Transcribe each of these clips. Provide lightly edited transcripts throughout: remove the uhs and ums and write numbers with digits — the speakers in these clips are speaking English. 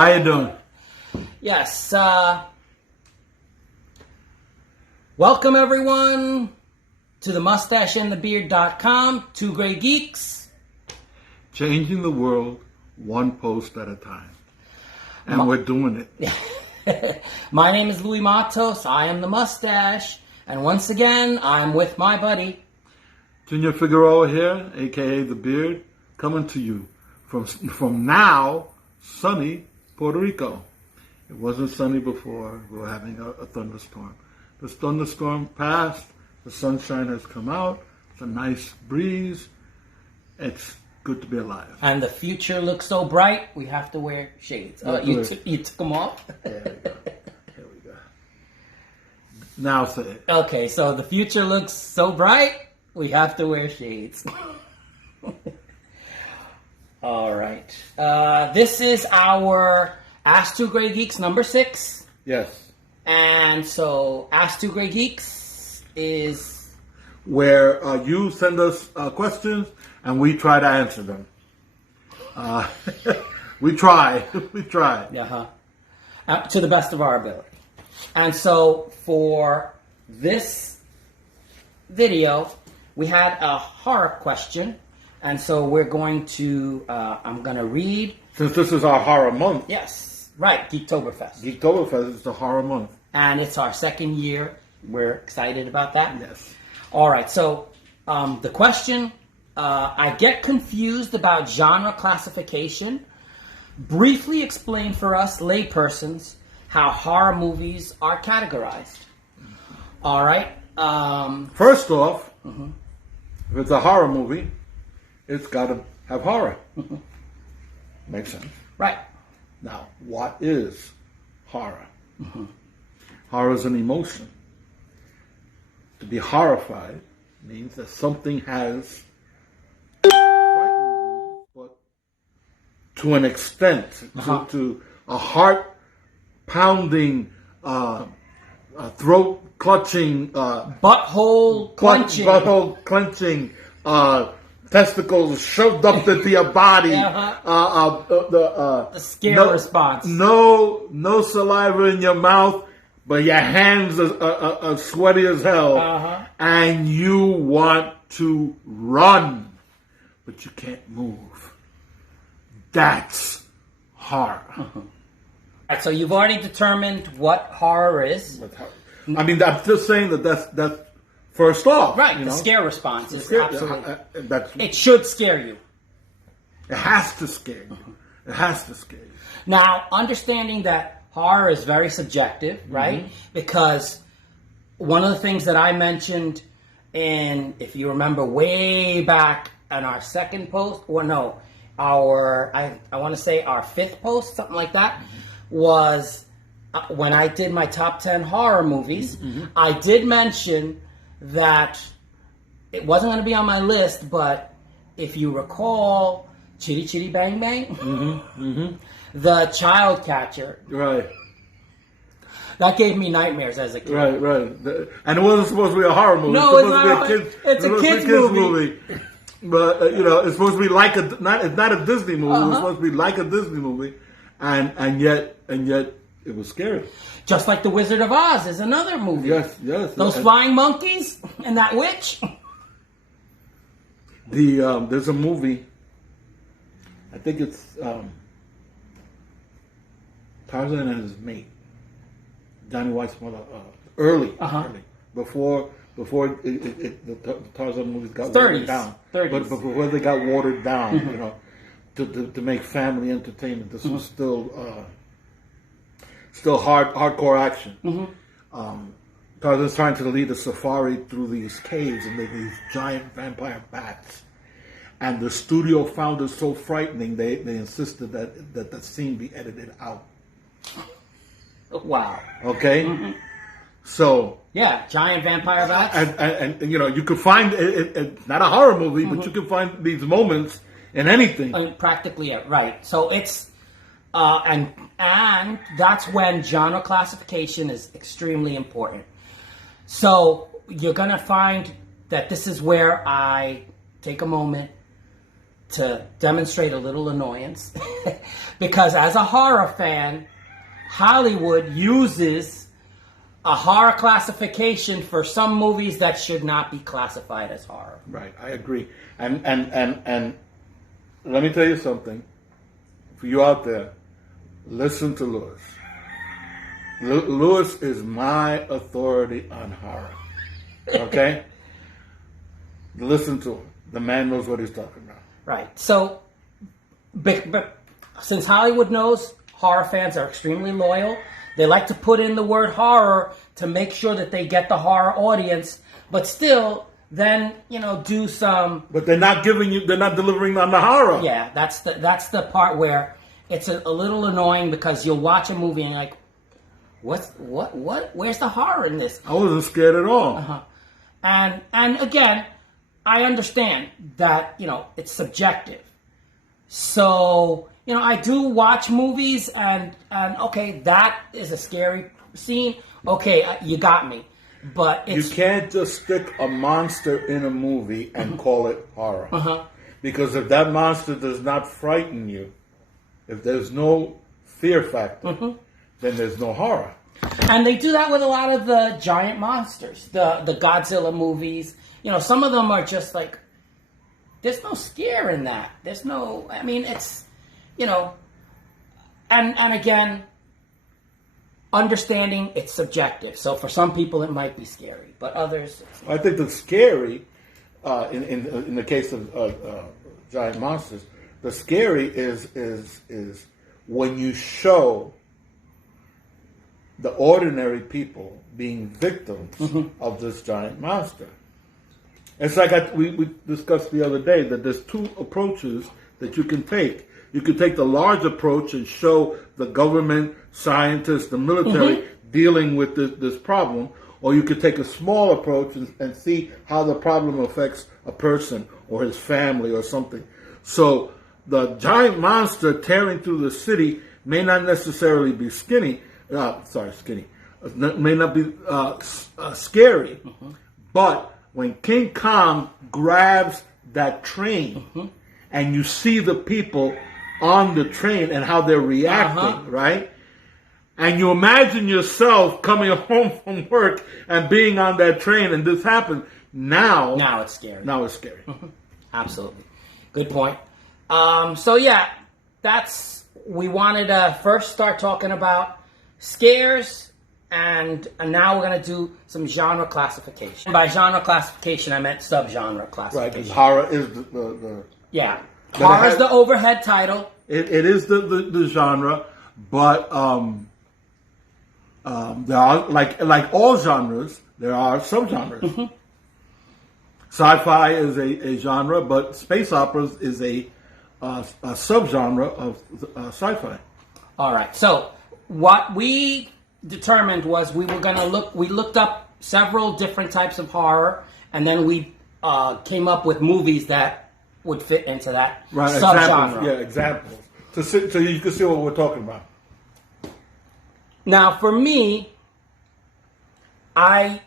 How you doing? Yes. Welcome everyone to the mustacheandthebeard.com. Two Grey Geeks. Changing the world one post at a time. And we're doing it. My name is Louis Matos. I am the mustache. And once again, I'm with my buddy. Junior Figueroa here, a.k.a. The Beard, coming to you from now sunny Puerto Rico. It wasn't sunny before. We were having a thunderstorm. The thunderstorm passed. The sunshine has come out. It's a nice breeze. It's good to be alive. And the future looks so bright, we have to wear shades. You took them off? There we go. There we go. Now say it. Okay, so the future looks so bright, we have to wear shades. All right. This is our Ask Two Grey Geeks number 6. Yes. And so Ask Two Grey Geeks is where you send us questions and we try to answer them. We try. We try. To the best of our ability. And so for this video, we had a horror question. And so we're going to, I'm going to read. Since this is our horror month. Yes, right, Geektoberfest. Geektoberfest is the horror month. And it's our second year. We're excited about that. Yes. All right, so the question, I get confused about genre classification. Briefly explain for us laypersons how horror movies are categorized. All right. First off, if it's a horror movie, it's got to have horror. Makes sense. Right. Now, what is horror? Horror is an emotion. To be horrified means that something has frightened you, but to an extent, to a heart-pounding, throat-clutching, butthole clenching, testicles shoved up into your body. The scare response. No saliva in your mouth, but your hands are sweaty as hell. And you want to run, but you can't move. That's horror. Right, so you've already determined what horror is. I mean, I'm just saying that's first off. Right, you the know? scare response is absolutely. It should scare you. It has to scare you. It has to scare you. Now, understanding that horror is very subjective, right? Because one of the things that I mentioned in, if you remember way back on our second post, or no, I want to say our 5th post, something like that, was when I did my top 10 horror movies, I did mention that it wasn't going to be on my list, but if you recall, Chitty Chitty Bang Bang, The Child Catcher. Right. That gave me nightmares as a kid. Right. And it wasn't supposed to be a horror movie. No, it's a kids movie. But it's supposed to be like it's not a Disney movie. It's supposed to be like a Disney movie, and yet it was scary. Just like The Wizard of Oz is another movie. Yes. Those flying monkeys and that witch. There's a movie. I think it's Tarzan and his mate, Johnny White's mother. Early, before the Tarzan movies got watered down. 30s. But before they got watered down, to make family entertainment. This was still hardcore action. Tarzan's trying to lead a safari through these caves and these giant vampire bats. And the studio found it so frightening they insisted that the scene be edited out. Wow. Okay? So yeah, giant vampire bats. And you could find it, not a horror movie, but you can find these moments in anything. I mean, practically right. So it's and that's when genre classification is extremely important. So you're gonna find that this is where I take a moment to demonstrate a little annoyance because as a horror fan, Hollywood uses a horror classification for some movies that should not be classified as horror. Right, I agree. And let me tell you something. For you out there, listen to Lewis. Lewis is my authority on horror. Okay? Listen to him. The man knows what he's talking about. Right. So, but since Hollywood knows horror fans are extremely loyal, they like to put in the word horror to make sure that they get the horror audience, but still then, do some... But they're not delivering on the horror. Yeah, that's the part where it's a little annoying because you'll watch a movie and you're like, where's the horror in this? I wasn't scared at all. Uh-huh. And again, I understand that, it's subjective. So, I do watch movies and okay, that is a scary scene. Okay, you got me. But you can't just stick a monster in a movie and call it horror. Uh-huh. Because if that monster does not frighten you, if there's no fear factor, then there's no horror. And they do that with a lot of the giant monsters, the Godzilla movies. Some of them are just like, there's no scare in that. There's no, it's, and again, understanding it's subjective. So for some people it might be scary, but others... I think the scary, in the case of giant monsters, the scary is when you show the ordinary people being victims of this giant monster. It's like we discussed the other day that there's two approaches that you can take. You can take the large approach and show the government, scientists, the military dealing with this problem, or you could take a small approach and see how the problem affects a person or his family or something. So the giant monster tearing through the city may not necessarily be skinny, may not be scary, but when King Kong grabs that train and you see the people on the train and how they're reacting, right? And you imagine yourself coming home from work and being on that train and this happened. Now it's scary. Now it's scary. Absolutely. Good point. So yeah, we wanted to first start talking about scares, and now we're going to do some genre classification. By genre classification, I meant subgenre classification. Right, because horror is the yeah. Horror is the overhead title. It is the genre, but there are like all genres, there are subgenres. Sci-fi is a genre, but space operas is a subgenre of sci-fi. All right. So what we determined was we looked up several different types of horror, and then we came up with movies that would fit into that subgenre. Examples. So you can see what we're talking about. Now, for me, as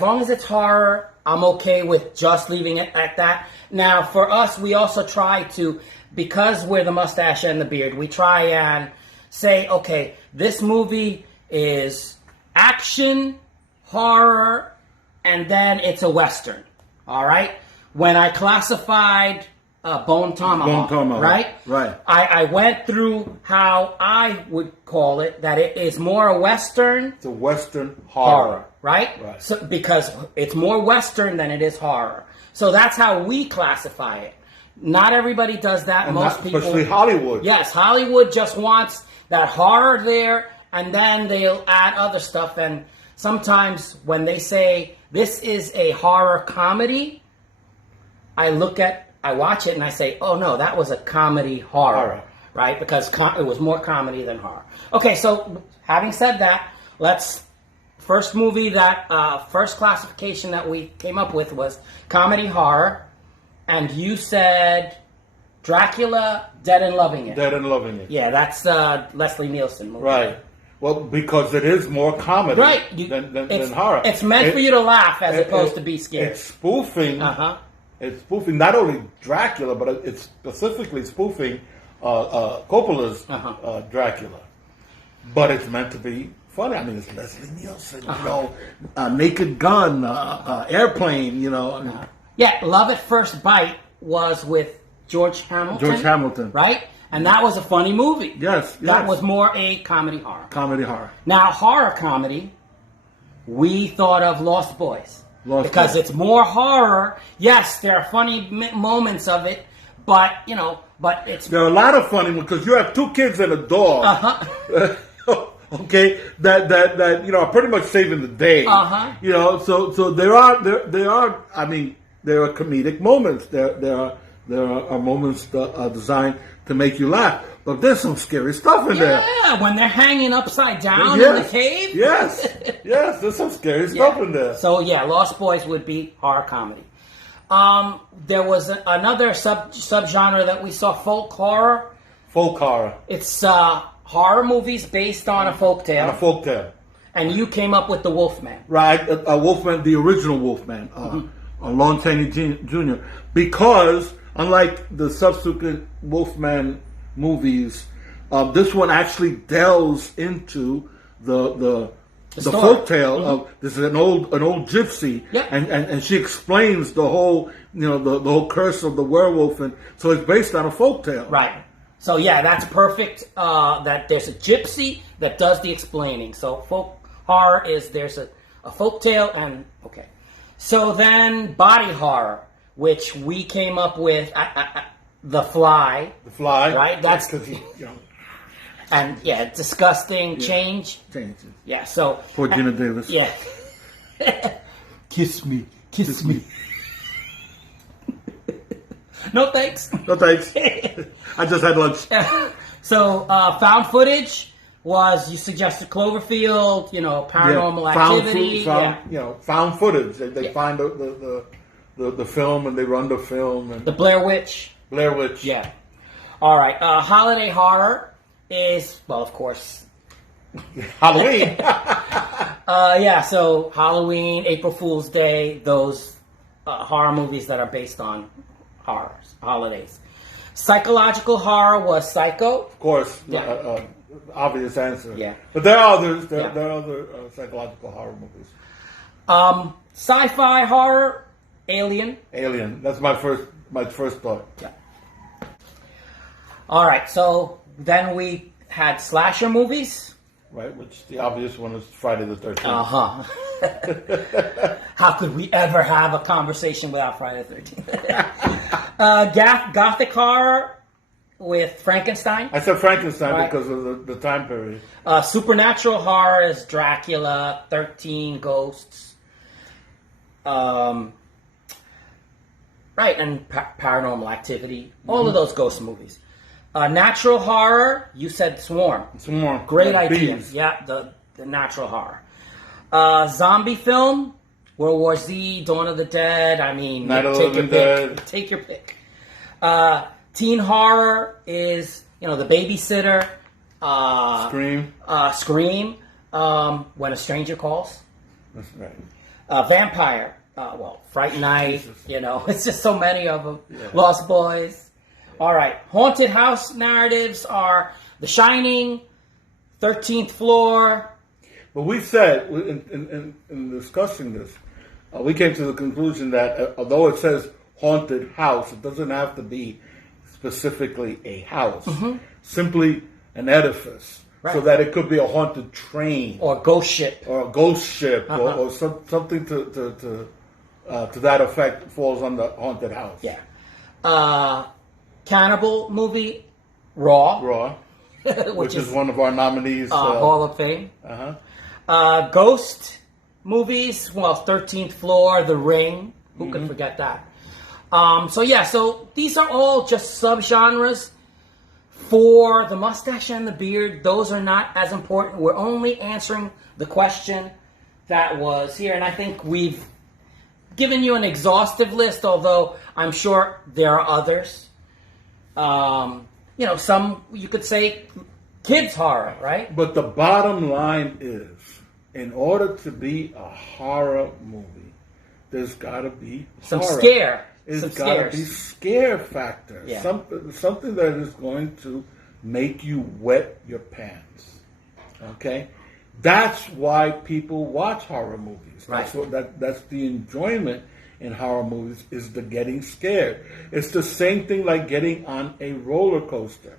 long as it's horror, I'm okay with just leaving it at that. Now, for us, we also try to, because we're the mustache and the beard, we try and say, okay, this movie is action, horror, and then it's a Western. All right? When I classified Bone Tomahawk, right? I went through how I would call it, that it is more a Western. It's a Western horror. Right? So, because it's more Western than it is horror. So that's how we classify it. Not everybody does that. And most people... Especially Hollywood. Yes, Hollywood just wants that horror there, and then they'll add other stuff. And sometimes when they say, this is a horror comedy, I watch it and I say, oh no, that was a comedy horror, right? Because it was more comedy than horror. Okay, so having said that, first classification that we came up with was comedy horror, and you said Dracula, Dead and Loving It. Dead and Loving It. Yeah, that's Leslie Nielsen movie. Right. Well, because it is more comedy than horror. It's meant for you to laugh as opposed to be scared. It's spoofing It's spoofing not only Dracula, but it's specifically spoofing Coppola's Dracula. But it's meant to be funny. I mean, it's Leslie Nielsen, Naked Gun, Airplane, Yeah, Love at First Bite was with George Hamilton. George Hamilton. Right? And that was a funny movie. Yes. That was more a comedy horror. Comedy horror. Now, horror comedy, we thought of Lost Boys. Because it's more horror. Yes, there are funny moments of it, but it's... There are a lot of funny ones, because you have two kids and a dog. Okay, that are pretty much saving the day. So there are. I mean, there are comedic moments. There are moments designed to make you laugh. But there's some scary stuff in there. Yeah, when they're hanging upside down in the cave. Yes, there's some scary stuff in there. So yeah, Lost Boys would be horror comedy. There was another subgenre that we saw, folk horror. Folk horror. It's horror movies based on a folktale. A folktale. And you came up with the Wolfman. Right, Wolfman, the original Wolfman, Lon Chaney Jr. Because unlike the subsequent Wolfman movies, this one actually delves into the folktale of this is an old gypsy, and she explains the whole the whole curse of the werewolf, and so it's based on a folktale. Right. So yeah, that's perfect. That there's a gypsy that does the explaining. So folk horror is there's a folktale and okay. So then body horror, which we came up with The Fly. The Fly, right? That's because and disgusting change. Yeah. So poor Gina Davis. Yeah. Kiss me. No thanks. No thanks. I just had lunch. So found footage was, you suggested Cloverfield, Paranormal Activity. Found footage. They find the film and they run the film. And the Blair Witch. Yeah. All right. Holiday horror is, well, of course, Halloween. So Halloween, April Fool's Day, those horror movies that are based on holidays. Psychological horror was Psycho. Of course, obvious answer. Yeah, but there are others. There are other psychological horror movies. Sci-fi horror, Alien. That's my first thought. Yeah. All right. So then we had slasher movies. Right, which the obvious one is Friday the 13th. How could we ever have a conversation without Friday the 13th? Gothic horror with Frankenstein. I said Frankenstein because of the time period. Supernatural horror is Dracula, 13 Ghosts. And Paranormal Activity. All of those ghost movies. Natural horror, you said Swarm. Great idea. Bees. Yeah, the natural horror. Zombie film, World War Z, Dawn of the Dead. I mean, take your pick. Teen horror is, The Babysitter. Scream. When a Stranger Calls. That's right. Vampire. Fright Night. It's just so many of them. Yeah. Lost Boys. All right. Haunted house narratives are The Shining, 13th Floor. But we said, in discussing this, we came to the conclusion that although it says haunted house, it doesn't have to be specifically a house. Simply an edifice. Right. So that it could be a haunted train. Or a ghost ship. Or something to that effect falls on the haunted house. Yeah. Cannibal movie, Raw. which is one of our nominees. Hall of Fame. Ghost movies, 13th Floor, The Ring. Who could forget that? So these are all just subgenres. For the mustache and the beard, those are not as important. We're only answering the question that was here. And I think we've given you an exhaustive list, although I'm sure there are others. Some, you could say, kids horror, right? But the bottom line is, in order to be a horror movie, there's got to be some scare. It's Some got to scares. be scare factor. Yeah. Something that is going to make you wet your pants. Okay? That's why people watch horror movies. That's Right. that's the enjoyment in horror movies, is the getting scared. It's the same thing like getting on a roller coaster.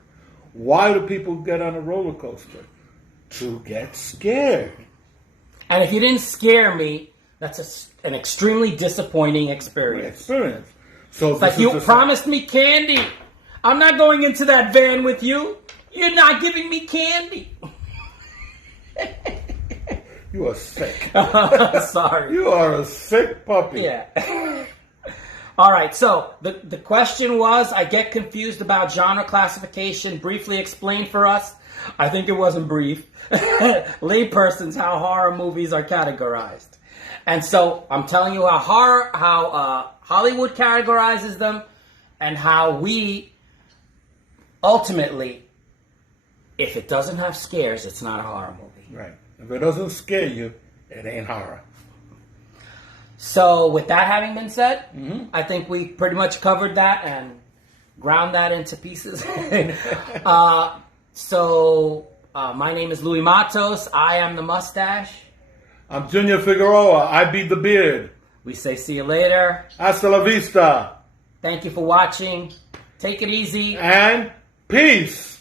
Why do people get on a roller coaster? To get scared. And if you didn't scare me, that's an extremely disappointing experience. So It's like, you promised me candy. I'm not going into that van with you. You're not giving me candy. You are sick. Sorry. You are a sick puppy. Yeah. All right, so the question was, I get confused about genre classification. Briefly explain for us. I think it wasn't brief. Laypersons, how horror movies are categorized. And so I'm telling you how Hollywood categorizes them, and how we ultimately, if it doesn't have scares, it's not a horror movie. Right. If it doesn't scare you, it ain't horror. So with that having been said, I think we pretty much covered that and ground that into pieces. My name is Louis Matos. I am the mustache. I'm Junior Figueroa. I be the beard. We say see you later. Hasta la vista. Thank you for watching. Take it easy. And peace.